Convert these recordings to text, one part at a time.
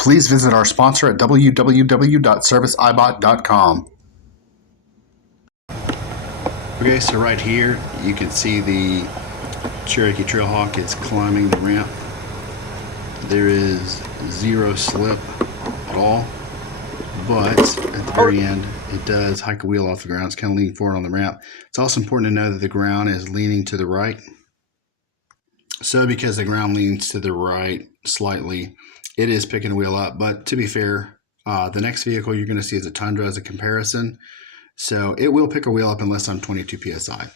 please visit our sponsor at www.serviceibot.com. Okay, so right here you can see the Cherokee Trailhawk is climbing the ramp. There is zero slip at all, but at the very end it does hike a wheel off the ground. It's kind of leaning forward on the ramp. It's also important to know that the ground is leaning to the right. So because the ground leans to the right slightly, it is picking a wheel up. But to be fair, the next vehicle you're going to see is a Tundra as a comparison. So it will pick a wheel up unless I'm 22 PSI.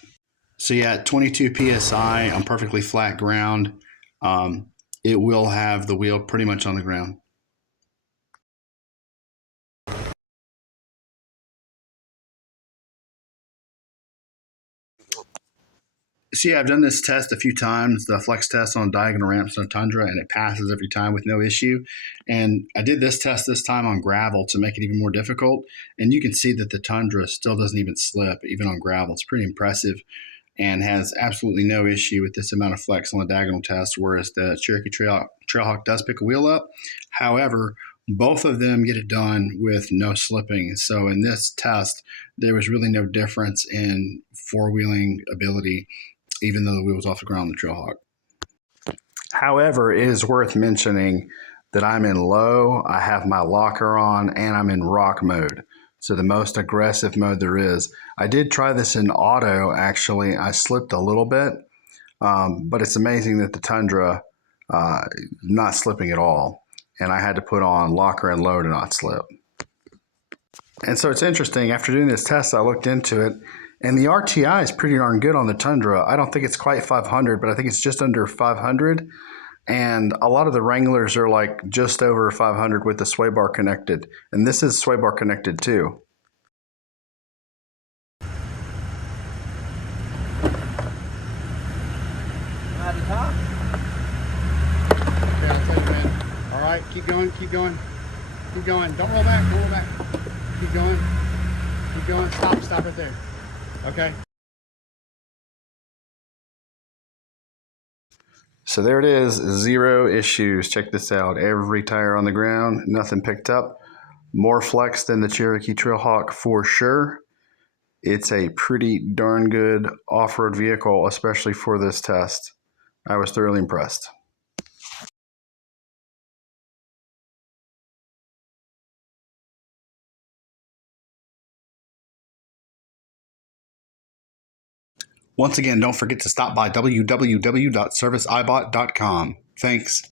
So yeah, at 22 PSI on perfectly flat ground, it will have the wheel pretty much on the ground. So yeah, I've done this test a few times, the flex test on diagonal ramps on Tundra, and it passes every time with no issue. And I did this test this time on gravel to make it even more difficult. And you can see that the Tundra still doesn't even slip, even on gravel. It's pretty impressive and has absolutely no issue with this amount of flex on the diagonal test, whereas the Cherokee Trailhawk does pick a wheel up. However, both of them get it done with no slipping. So in this test, there was really no difference in four-wheeling ability, even though the wheel was off the ground on the Trailhawk. However, it is worth mentioning that I'm in low, I have my locker on, and I'm in rock mode. So the most aggressive mode there is. I did try this in auto, actually. I slipped a little bit, but it's amazing that the Tundra not slipping at all. And I had to put on locker and low to not slip. And so it's interesting, after doing this test, I looked into it, and the RTI is pretty darn good on the Tundra. I don't think it's quite 500, but I think it's just under 500. And a lot of the Wranglers are like just over 500 with the sway bar connected. And this is sway bar connected too. At the top? Okay, I'll tell you, man. All right, keep going, keep going. Keep going. Don't roll back, don't roll back. Keep going. Keep going. Stop right there. Okay. So there it is, zero issues. Check this out. Every tire on the ground, nothing picked up. More flex than the Cherokee Trailhawk for sure. It's a pretty darn good off-road vehicle, especially for this test. I was thoroughly impressed. Once again, don't forget to stop by www.serviceibot.com. Thanks.